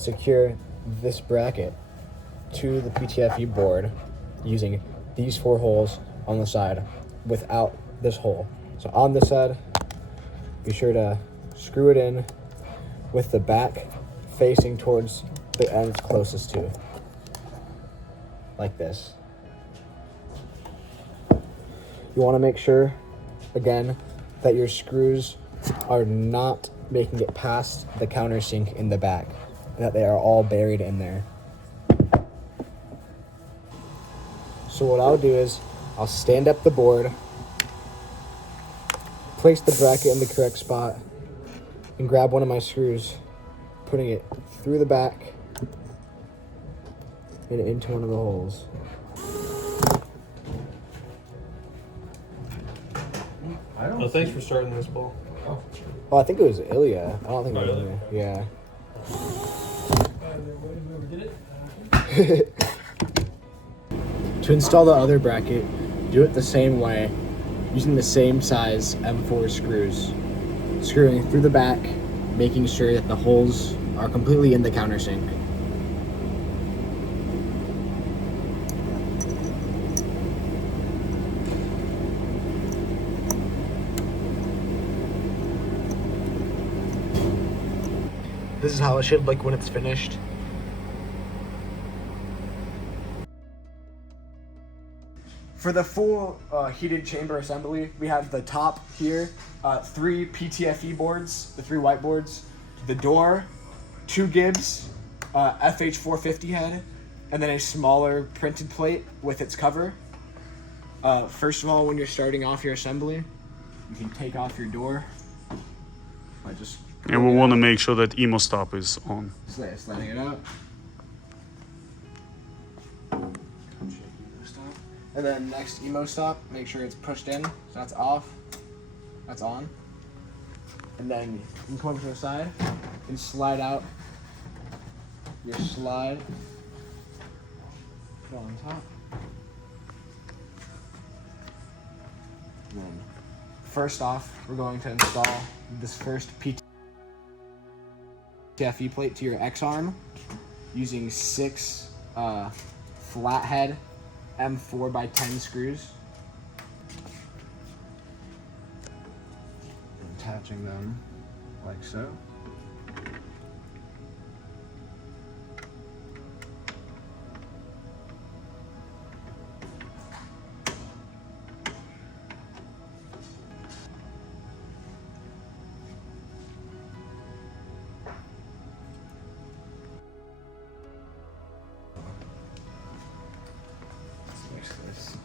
secure this bracket to the PTFE board using these 4 holes on the side without this hole. So on this side, be sure to screw it in with the back facing towards the end it's closest to, like this. You want to make sure, again, that your screws are not making it past the countersink in the back, and that they are all buried in there. So what I'll do is, I'll stand up the board, place the bracket in the correct spot, and grab one of my screws, putting it through the back and into one of the holes. Well, thanks for starting this, Paul. Oh, I think it was Ilya. I don't think it was Ilya. Yeah. To install the other bracket, do it the same way, using the same size M4 screws. Screwing through the back, making sure that the holes are completely in the countersink. This is how it should look when it's finished. For the full heated chamber assembly, we have the top here, 3 PTFE boards, the 3 white boards, the door, 2 Gibbs, FH450 head, and then a smaller printed plate with its cover. First of all, when you're starting off your assembly, you can take off your door by just... And we want to make sure that emo stop is on. Sliding it out. And then next emo stop, make sure it's pushed in. So that's off. That's on. And then you can come over to the side and slide out your slide. Put it on top. And then first off, we're going to install this first PTFE plate to your X-arm using 6 flathead M4x10 screws. Attaching them like so. This.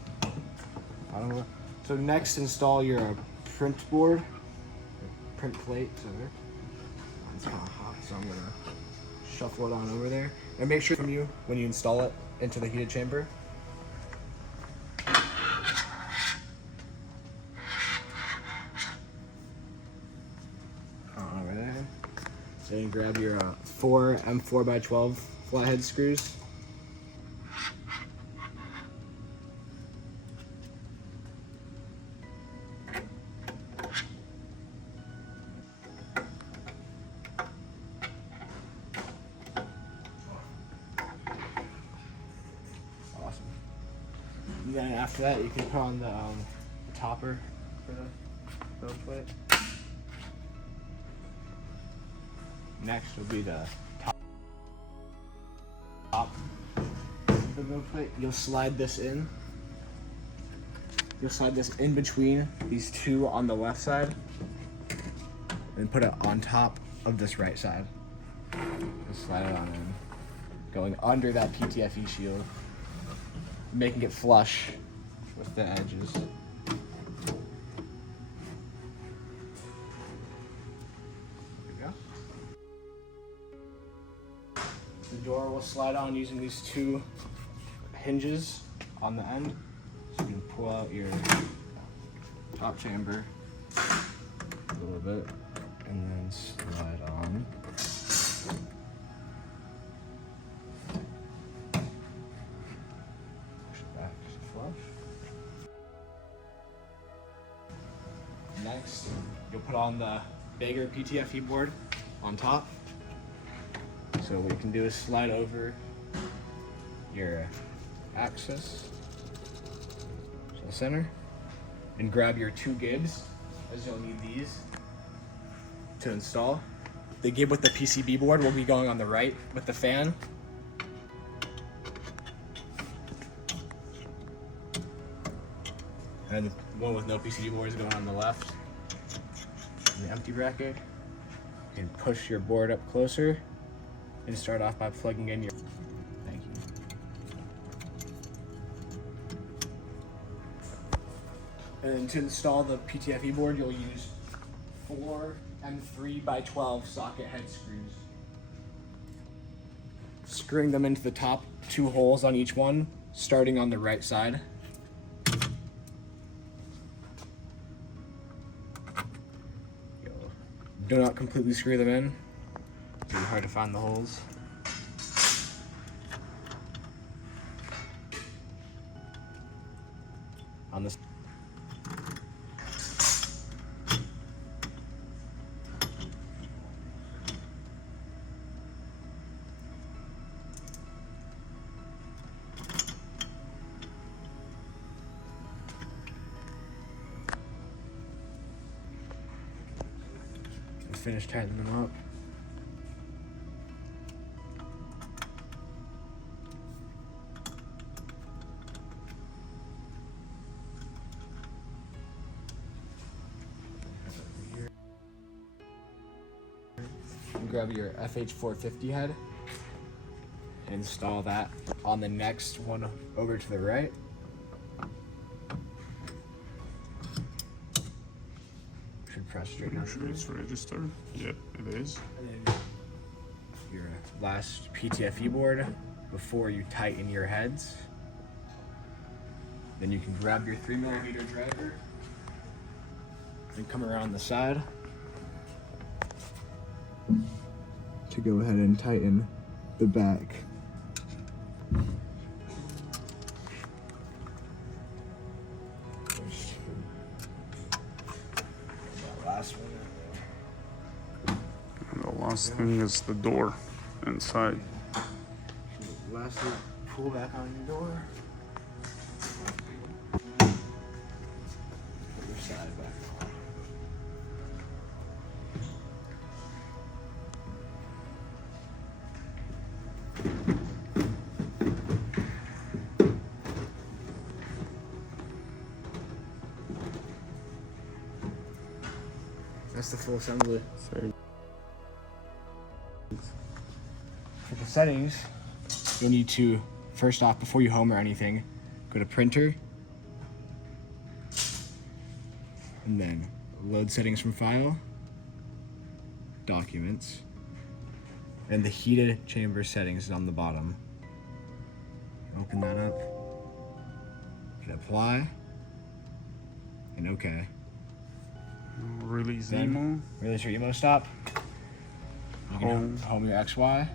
I don't know. So next, install your print board, print plate. Sorry, it's kind of hot, so I'm gonna shuffle it on over there. And make sure from you when you install it into the heated chamber. All right. Then grab your 4 M4x12 flathead screws. And then after that, you can put on the topper for the build plate. Next will be the top of the build plate. You'll slide this in. You'll slide this in between these 2 on the left side and put it on top of this right side. Just slide it on in, going under that PTFE shield, making it flush with the edges. There we go. The door will slide on using these 2 hinges on the end. So you can pull out your top chamber a little bit and then slide on. Next, you'll put on the bigger PTFE board on top. So what you can do is slide over your axis to the center and grab your 2 gibs, as you'll need these to install. The gib with the PCB board will be going on the right with the fan. And the one with no PCB board is going on the left. And the empty bracket. You can push your board up closer and start off by plugging in your... Thank you. And then to install the PTFE board, you'll use 4 M3x12 socket head screws. Screwing them into the top 2 holes on each one, starting on the right side. Do not completely screw them in. It's really hard to find the holes. On this. Finish tightening them up. Grab your FH450 head. Install that on the next one over to the right. Should press straight Make down. sure it's registered. Yep, it is. And then your last PTFE board before you tighten your heads. Then you can grab your 3mm driver and come around the side to go ahead and tighten the back. Last one. And the last thing is the door inside. Lastly, pull back on your door. Put your side back on. That's the full assembly. For the settings, you'll need to, first off, before you home or anything, go to printer, and then load settings from file, documents, and the heated chamber settings is on the bottom. Open that up, hit apply, and okay. Release Then emo. release your emo stop. You can Home. home your XY.